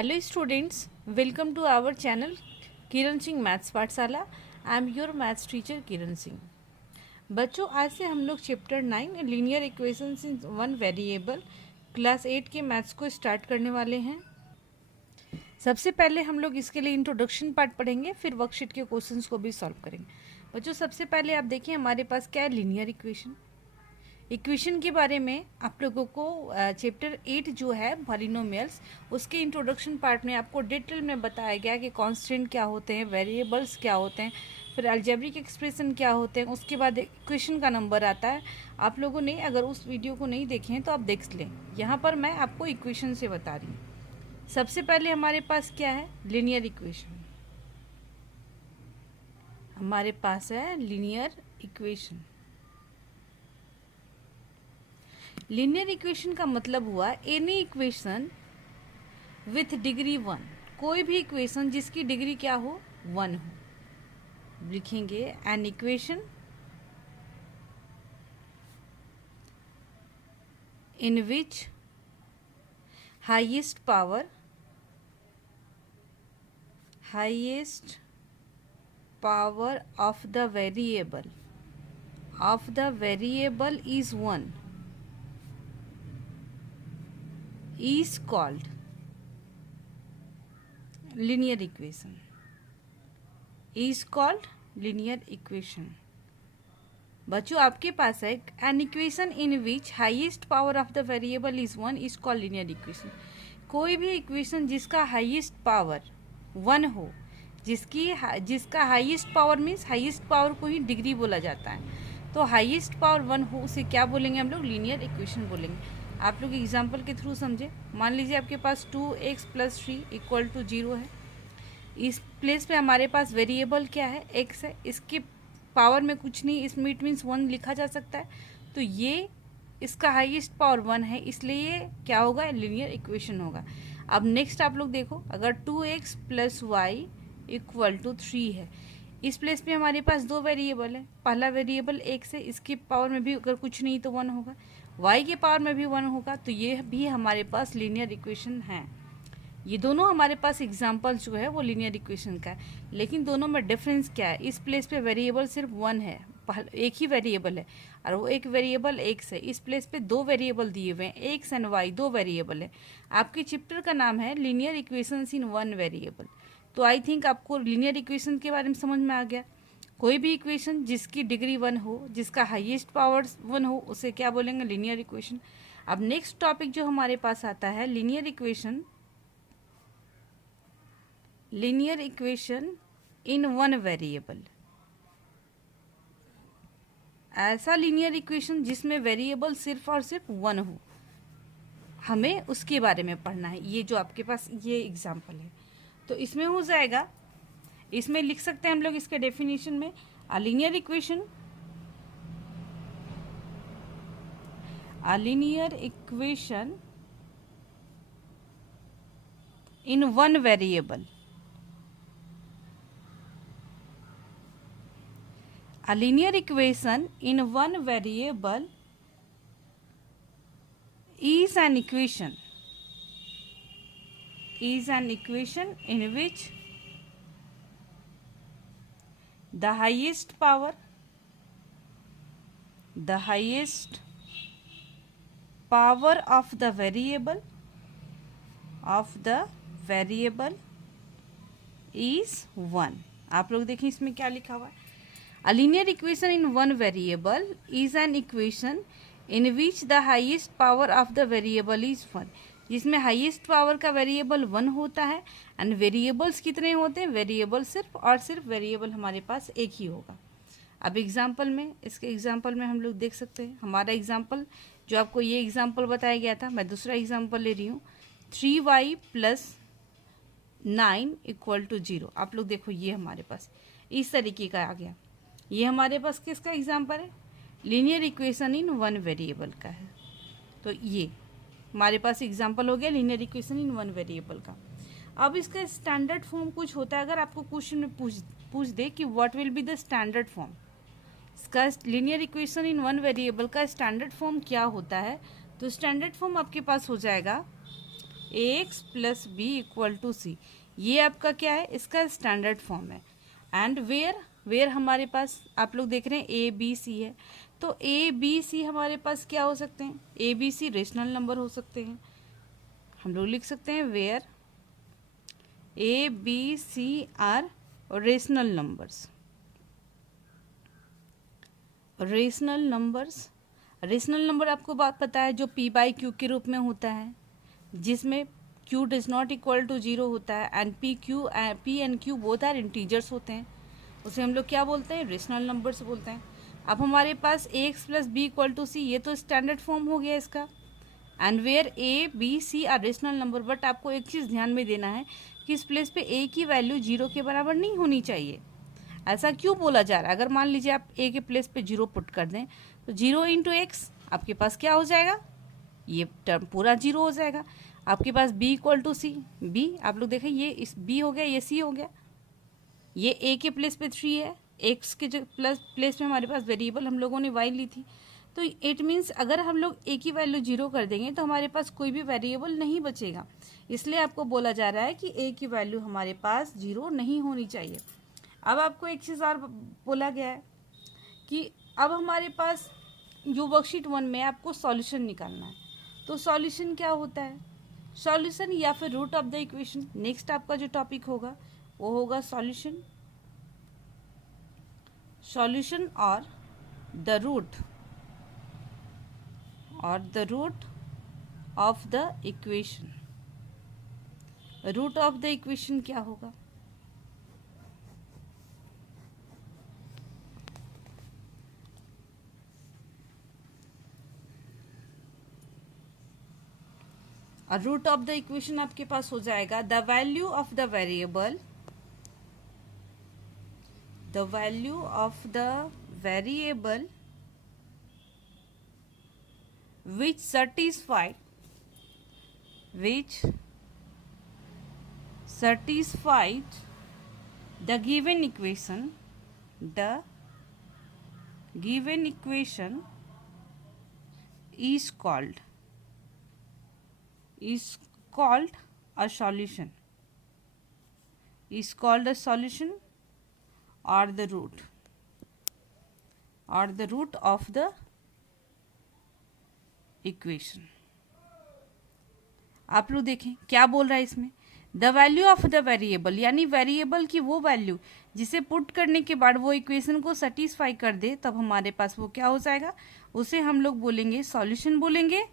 Hello students, welcome to our channel Kiran Singh maths पाठशाला। I am your maths teacher Kiran Singh. बच्चों, आज से हम लोग chapter 9 linear equations in one variable class 8 के मैथ्स को स्टार्ट करने वाले हैं। सबसे पहले हम लोग इसके लिए इंट्रोडक्शन पार्ट पढ़ेंगे, फिर वर्कशीट के क्वेश्चंस को भी सॉल्व करेंगे। बच्चों, सबसे पहले आप देखिए हमारे पास क्या है, लीनियर इक्वेशन। इक्वेशन के बारे में आप लोगों को चैप्टर 8 जो है पॉलिनोमियल्स, उसके इंट्रोडक्शन पार्ट में आपको डिटेल में बताया गया कि कांस्टेंट क्या होते हैं, वेरिएबल्स क्या होते हैं, फिर अलजेब्रिक एक्सप्रेशन क्या होते हैं, उसके बाद इक्वेशन का नंबर आता है। आप लोगों ने अगर उस वीडियो को नहीं देखे हैं तो आप देख लें, यहाँ पर मैं आपको इक्वेशन से बता रही हूँ। सबसे पहले हमारे पास क्या है, लीनियर इक्वेशन। हमारे पास है लीनियर इक्वेशन। लीनियर इक्वेशन का मतलब हुआ एनी इक्वेशन विथ डिग्री 1, कोई भी इक्वेशन जिसकी डिग्री क्या हो, 1 हो। लिखेंगे an equation in which highest power of the variable is 1 is called linear equation. बच्चों, आपके पास है an equation in which highest power of the variable is 1 is called linear equation. कोई भी इक्वेशन जिसका हाईएस्ट पावर 1 हो, जिसका highest power means highest power को ही degree बोला जाता है, तो हाईएस्ट पावर 1 हो उसे क्या बोलेंगे हम लोग, लीनियर इक्वेशन बोलेंगे। आप लोग एग्जाम्पल के थ्रू समझे। मान लीजिए आपके पास 2x + 3 = 0 है। इस प्लेस पे हमारे पास वेरिएबल क्या है, x है। इसके पावर में कुछ नहीं, इसमें इट मीन्स 1 लिखा जा सकता है। तो ये इसका हाईएस्ट पावर 1 है, इसलिए ये क्या होगा, लीनियर इक्वेशन होगा। अब नेक्स्ट आप लोग देखो, अगर 2x + y = 3 है, इस प्लेस पे हमारे पास दो वेरिएबल है। पहला वेरिएबल x है, इसके पावर में भी अगर कुछ नहीं तो 1 होगा, y के पावर में भी 1 होगा, तो ये भी हमारे पास लीनियर इक्वेशन है। ये दोनों हमारे पास एग्जाम्पल जो है वो लीनियर इक्वेशन का है। लेकिन दोनों में डिफरेंस क्या है, इस प्लेस पे वेरिएबल सिर्फ 1 है, एक ही वेरिएबल है, और वो एक वेरिएबल x है। इस प्लेस पे दो वेरिएबल दिए हुए हैं, x एंड y, दो वेरिएबल है। आपके चैप्टर का नाम है linear equations in one variable. तो आई थिंक आपको लीनियर इक्वेशन के बारे में समझ में आ गया। कोई भी इक्वेशन जिसकी डिग्री 1 हो, जिसका हाईएस्ट पावर 1 हो, उसे क्या बोलेंगे, लीनियर इक्वेशन। अब नेक्स्ट टॉपिक जो हमारे पास आता है, linear equation in one variable. ऐसा लीनियर इक्वेशन जिसमें वेरिएबल सिर्फ और सिर्फ 1 हो, हमें उसके बारे में पढ़ना है। ये जो आपके पास ये एग्जाम्पल है, तो इसमें हो जाएगा, इसमें लिख सकते हैं हम लोग इसके डेफिनेशन में, a linear equation in one variable. A linear equation in one variable is an equation in which the highest power of the variable is 1। आप लोग देखें इसमें क्या लिखा हुआ है, a linear equation in one variable is an equation in which the highest power of the variable is 1, जिसमें highest power का वेरिएबल 1 होता है। एंड वेरिएबल्स कितने होते हैं, वेरिएबल सिर्फ और सिर्फ वेरिएबल हमारे पास एक ही होगा। अब एग्जाम्पल में, इसके एग्जाम्पल में हम लोग देख सकते हैं, हमारा एग्जाम्पल जो आपको ये एग्जाम्पल बताया गया था, मैं दूसरा एग्जाम्पल ले रही हूँ, 3y + 9 = 0। आप लोग देखो ये हमारे पास इस तरीके का आ गया। ये हमारे पास किसका एग्जाम्पल है, linear equation in one variable का है। तो ये हमारे पास एग्जाम्पल हो गया linear equation in one variable का। अब इसका स्टैंडर्ड फॉर्म कुछ होता है, अगर आपको क्वेश्चन में पूछ दे कि what will be the standard form, इसका linear equation in one variable का स्टैंडर्ड फॉर्म क्या होता है, तो स्टैंडर्ड फॉर्म आपके पास हो जाएगा ax plus b equal to c, ये आपका क्या है, इसका स्टैंडर्ड फॉर्म है। एंड वेयर हमारे पास आप लोग देख रहे हैं ए बी सी है, तो ए बी सी हमारे पास क्या हो सकते हैं, A B C rational number हो सकते हैं। हम लोग लिख सकते हैं where A B C are rational numbers. Rational number आपको बात पता है, जो पी बाई क्यू के रूप में होता है, जिसमें q does not equal to 0 होता है and P and Q both are integers होते हैं, उसे हम लोग क्या बोलते हैं, रेशनल नंबर्स बोलते हैं। अब हमारे पास ax plus b equal to c, ये तो स्टैंडर्ड फॉर्म हो गया इसका। And where A B C are rational number, but आपको एक चीज़ ध्यान में देना है कि इस प्लेस पे a की वैल्यू 0 के बराबर नहीं होनी चाहिए। ऐसा क्यों बोला जा रहा है, अगर मान लीजिए आप a के प्लेस पे 0 पुट कर दें तो 0 इंटू एक्स आपके पास क्या हो जाएगा, ये टर्म पूरा 0 हो जाएगा। आपके पास b equal to C, b आप लोग देखें ये इस b हो गया, ये c हो गया, ये a के प्लेस पे 3 है, x के जो प्लेस में हमारे पास वेरिएबल हम लोगों ने y ली थी, तो इट मीन्स अगर हम लोग a की वैल्यू 0 कर देंगे तो हमारे पास कोई भी वेरिएबल नहीं बचेगा। इसलिए आपको बोला जा रहा है कि a की वैल्यू हमारे पास 0 नहीं होनी चाहिए। अब आपको एक चीज़ और बोला गया है कि अब हमारे पास जो वर्कशीट 1 में आपको सॉल्यूशन निकालना है, तो सॉल्यूशन क्या होता है, सॉल्यूशन या फिर root of the equation. Next आपका जो टॉपिक होगा वो होगा सॉल्यूशन और the root of the equation. Root of the equation क्या होगा, और रूट ऑफ द इक्वेशन आपके पास हो जाएगा the value of the variable, which satisfied the given equation is called a solution, or the root of the equation. आप लोग देखें क्या बोल रहा है इसमें, the value of the variable, यानी वेरिएबल की वो वैल्यू जिसे पुट करने के बाद वो इक्वेशन को सेटिस्फाई कर दे, तब हमारे पास वो क्या हो जाएगा, उसे हम लोग बोलेंगे सॉल्यूशन बोलेंगे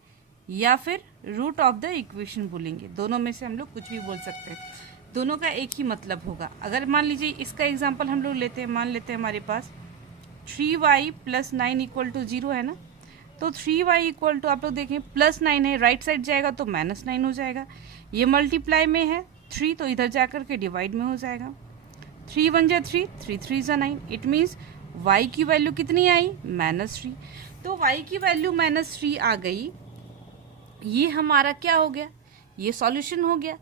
या फिर रूट ऑफ द इक्वेशन बोलेंगे। दोनों में से हम लोग कुछ भी बोल सकते हैं, दोनों का एक ही मतलब होगा। अगर मान लीजिए इसका एग्जाम्पल हम लोग लेते हैं, मान लेते हैं हमारे पास 3y प्लस 9 इक्वल टू 0 है ना, तो 3y इक्वल टू आप लोग देखें प्लस 9 है, राइट साइड जाएगा तो माइनस 9 हो जाएगा। ये मल्टीप्लाई में है 3, तो इधर जाकर के डिवाइड में हो जाएगा। 3 1 जा 3, 3 3 जा 9, इट मीन्स y की वैल्यू कितनी आई, -3। तो y की वैल्यू -3 आ गई, ये हमारा क्या हो गया, ये सॉल्यूशन हो गया।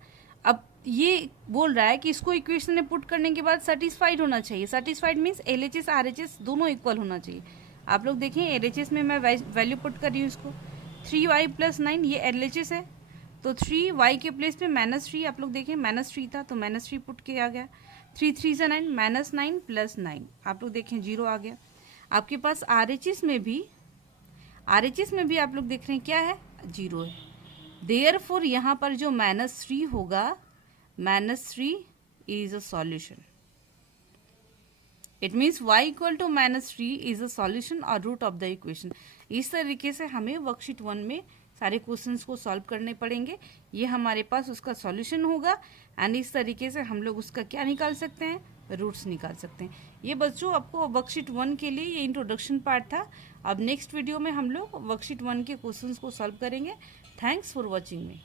अब ये बोल रहा है कि इसको इक्वेशन में पुट करने के बाद सेटिस्फाइड होना चाहिए। सेटिस्फाइड मीन्स LHS RHS दोनों इक्वल होना चाहिए। आप लोग देखें LHS में मैं वैल्यू पुट कर रही हूँ इसको, 3y प्लस 9 ये LHS है, तो 3y के प्लेस पे -3 आप लोग देखें -3 था तो -3 पुट किया गया, 3 3 जा 9, -9 प्लस 9 आप लोग देखें 0 आ गया। आपके पास RHS में भी आप लोग देख रहे हैं क्या है, 0 है। देयरफॉर यहाँ पर जो -3 होगा, -3 is a solution. It means y equal to -3 is a solution और रूट ऑफ द इक्वेशन। इस तरीके से हमें वर्कशीट 1 में सारे क्वेश्चंस को सॉल्व करने पड़ेंगे। ये हमारे पास उसका सॉल्यूशन होगा एंड इस तरीके से हम लोग उसका क्या निकाल सकते हैं, रूट्स निकाल सकते हैं। ये बच्चों आपको वर्कशीट 1 के लिए ये इंट्रोडक्शन पार्ट था। अब नेक्स्ट वीडियो में हम लोग वर्कशीट 1 के क्वेश्चंस को सॉल्व करेंगे। Thanks for watching me.